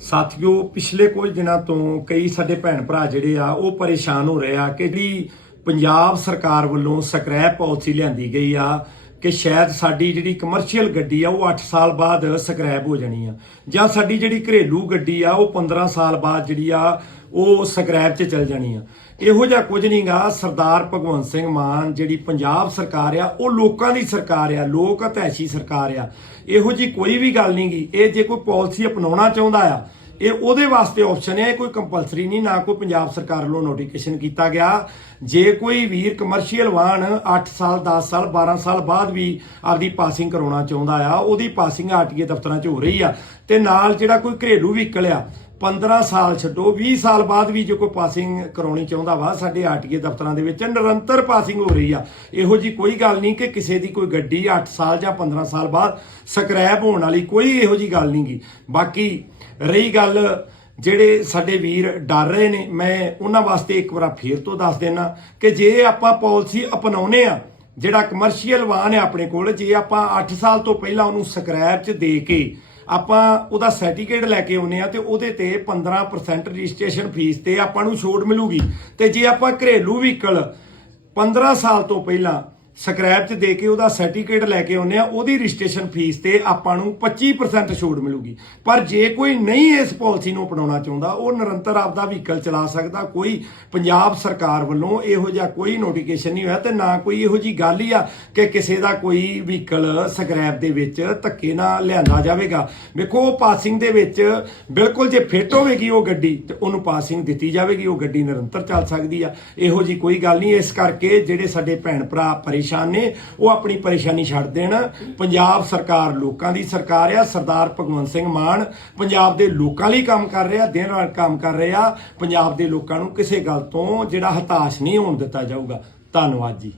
ਸਾਥੀਓ, ਪਿਛਲੇ ਕੁਝ ਦਿਨਾਂ ਤੋਂ ਕਈ ਸਾਡੇ ਭੈਣ ਭਰਾ ਜਿਹੜੇ ਆ, ਉਹ ਪਰੇਸ਼ਾਨ ਹੋ ਰਹੇ ਆ ਕਿ ਜਿਹੜੀ ਪੰਜਾਬ ਸਰਕਾਰ ਵੱਲੋਂ ਸਕ੍ਰੈਪ ਪਾਲਿਸੀ ਲਿਆਂਦੀ ਗਈ ਆ ਕਿ ਸ਼ਾਇਦ ਸਾਡੀ ਜਿਹੜੀ ਕਮਰਸ਼ੀਅਲ ਗੱਡੀ ਆ, ਉਹ 8 ਸਾਲ ਬਾਅਦ ਸਕ੍ਰੈਪ ਹੋ ਜਾਣੀ ਆ। ਜਾਂ ਸਾਡੀ ਜਿਹੜੀ ਘਰੇਲੂ ਗੱਡੀ ਆ, ਉਹ 15 ਸਾਲ ਬਾਅਦ ਜਿਹੜੀ ਆ, ਉਹ ਸਕ੍ਰੈਪ 'ਚ ਚਲ ਜਾਣੀ ਆ। ਇਹੋ ਜਿਹਾ ਕੁਝ ਨਹੀਂਗਾ, ਸਰਦਾਰ ਭਗਵੰਤ ਸਿੰਘ ਮਾਨ ਜਿਹੜੀ ਪੰਜਾਬ ਸਰਕਾਰ ਆ, ਉਹ ਲੋਕਾਂ ਦੀ ਸਰਕਾਰ ਆ, ਲੋਕ ਹਤੈਸ਼ੀ ਸਰਕਾਰ ਆ। ਇਹੋ ਜੀ ਕੋਈ ਵੀ ਗੱਲ ਨਹੀਂਗੀ। ਇਹ ਜੇ ਕੋਈ ਪਾਲਿਸੀ ਅਪਣਾਉਣਾ ਚਾਹੁੰਦਾ ਆ ਇਹ ਉਹਦੇ ਵਾਸਤੇ ਆਪਸ਼ਨ ਹੈ ਇਹ ਕੋਈ ਕੰਪਲਸਰੀ ਨਹੀਂ, ਨਾ ਕੋਈ ਪੰਜਾਬ ਸਰਕਾਰ ਵੱਲੋਂ ਨੋਟੀਫਿਕੇਸ਼ਨ ਕੀਤਾ ਗਿਆ। ਜੇ ਕੋਈ ਵੀਰ ਕਮਰਸ਼ੀਅਲ ਵਾਹਨ 8 ਸਾਲ 10 ਸਾਲ 12 ਸਾਲ ਬਾਅਦ ਵੀ ਆਪਦੀ ਪਾਸਿੰਗ ਕਰਾਉਣਾ ਚਾਹੁੰਦਾ ਆ, ਉਹਦੀ ਪਾਸਿੰਗ ਆਰਟੀਏ ਦਫ਼ਤਰਾਂ 'ਚ ਹੋ ਰਹੀ ਆ ਤੇ ਨਾਲ ਜਿਹੜਾ ਕੋਈ ਘਰੇਲੂ ਵਹੀਕਲ ਆ 15 ਸਾਲ ਛੱਡੋ 20 ਸਾਲ ਬਾਅਦ ਵੀ ਜੇ ਕੋਈ ਪਾਸਿੰਗ ਕਰਾਉਣੀ ਚਾਹੁੰਦਾ ਵਾ, ਸਾਡੇ ਆਰਟੀਏ ਦਫ਼ਤਰਾਂ ਦੇ ਵਿੱਚ ਨਿਰੰਤਰ ਪਾਸਿੰਗ ਹੋ ਰਹੀ ਆ। ਇਹੋ ਜੀ ਕੋਈ ਗੱਲ ਨਹੀਂ ਕਿ ਕਿਸੇ ਦੀ ਕੋਈ ਗੱਡੀ 8 ਸਾਲ ਜਾਂ 15 ਸਾਲ ਬਾਅਦ ਸਕ੍ਰੈਪ ਹੋਣ ਵਾਲੀ ਕੋਈ ਇਹੋ ਜੀ ਗੱਲ ਨਹੀਂਗੀ ਬਾਕੀ ਰਹੀ ਗੱਲ, ਜਿਹੜੇ ਸਾਡੇ ਵੀਰ ਡਰ ਰਹੇ ਨੇ, ਮੈਂ ਉਹਨਾਂ ਵਾਸਤੇ ਇੱਕ ਵਾਰ ਫੇਰ ਤੋਂ ਦੱਸ ਦੇਣਾ ਕਿ ਜੇ ਆਪਾਂ ਪਾਲਿਸੀ ਅਪਣਾਉਨੇ ਆ ਜਿਹੜਾ ਕਮਰਸ਼ੀਅਲ ਵਾਹਨ ਹੈ ਆਪਣੇ ਕੋਲ, ਜੇ ਆਪਾਂ 8 ਸਾਲ ਤੋਂ ਪਹਿਲਾਂ ਉਹਨੂੰ ਸਕ੍ਰੈਪ 'ਚ ਦੇ ਕੇ ਆਪਾਂ ਉਹਦਾ ਸਰਟੀਫਿਕੇਟ ਲੈ ਕੇ ਆਉਨੇ ਆ ਤੇ ਉਹਦੇ ਤੇ 15% ਰਜਿਸਟ੍ਰੇਸ਼ਨ ਫੀਸ ਤੇ ਆਪਾਂ ਨੂੰ ਛੋਟ ਮਿਲੂਗੀ। ਤੇ ਜੇ ਆਪਾਂ ਘਰੇਲੂ ਵਹੀਕਲ 15 ਸਾਲ ਤੋਂ ਪਹਿਲਾਂ ਸਕ੍ਰੈਪ 'ਚ ਦੇ ਕੇ ਉਹਦਾ ਸਰਟੀਫਿਕੇਟ ਲੈ ਕੇ ਆਉਂਦੇ ਆ, ਉਹਦੀ ਰਜਿਸਟ੍ਰੇਸ਼ਨ ਫੀਸ ਤੇ ਆਪਾਂ ਨੂੰ 25% ਛੋਟ ਮਿਲੂਗੀ। ਪਰ ਜੇ ਕੋਈ ਨਹੀਂ ਇਸ ਪਾਲਿਸੀ ਨੂੰ ਅਪਣਾਉਣਾ ਚਾਹੁੰਦਾ, ਉਹ ਨਿਰੰਤਰ ਆਪਦਾ ਵਹੀਕਲ ਚਲਾ ਸਕਦਾ, ਕੋਈ ਪੰਜਾਬ ਸਰਕਾਰ ਵੱਲੋਂ ਇਹੋ ਜਿਹਾ ਕੋਈ ਨੋਟੀਫਿਕੇਸ਼ਨ ਨਹੀਂ ਹੋਇਆ ਤੇ ਨਾ ਕੋਈ ਇਹੋ ਜੀ ਗੱਲ ਹੀ ਆ ਕਿ ਕਿਸੇ ਦਾ ਕੋਈ ਵਹੀਕਲ ਸਕ੍ਰੈਪ ਦੇ ਵਿੱਚ ਧੱਕੇ ਨਾਲ ਲਿਆਂਦਾ ਜਾਵੇਗਾ। ਵੇਖੋ, ਉਹ ਪਾਸਿੰਗ ਦੇ ਵਿੱਚ ਬਿਲਕੁਲ ਜੇ ਫਿੱਟ ਹੋਵੇਗੀ ਉਹ ਗੱਡੀ, ਤੇ ਉਹਨੂੰ ਪਾਸਿੰਗ ਦਿੱਤੀ ਜਾਵੇਗੀ, ਉਹ ਗੱਡੀ ਨਿਰੰਤਰ ਚੱਲ ਸਕਦੀ ਆ। ਇਹੋ ਜੀ ਕੋਈ ਗੱਲ ਨਹੀਂ, ਇਸ ਕਰਕੇ ਜਿਹੜੇ ਸਾਡੇ ਭੈਣ ਭਰਾ ਪਰੇਸ਼ਾਨ ਨੇ ਉਹ ਆਪਣੀ ਪਰੇਸ਼ਾਨੀ ਛੱਡ ਦੇਣ। ਪੰਜਾਬ ਸਰਕਾਰ ਲੋਕਾਂ ਦੀ ਸਰਕਾਰ ਆ, ਸਰਦਾਰ ਭਗਵੰਤ ਸਿੰਘ ਮਾਨ ਪੰਜਾਬ ਦੇ ਲੋਕਾਂ ਲਈ ਕੰਮ ਕਰ ਰਿਹਾ, ਦਿਨ ਰਾਤ ਕੰਮ ਕਰ ਰਿਹਾ। ਪੰਜਾਬ ਦੇ ਲੋਕਾਂ ਨੂੰ ਕਿਸੇ ਗੱਲ ਤੋਂ ਜਿਹੜਾ ਹਤਾਸ਼ ਨਹੀਂ ਹੋਣ ਦਿੱਤਾ ਜਾਊਗਾ। ਧੰਨਵਾਦ ਜੀ।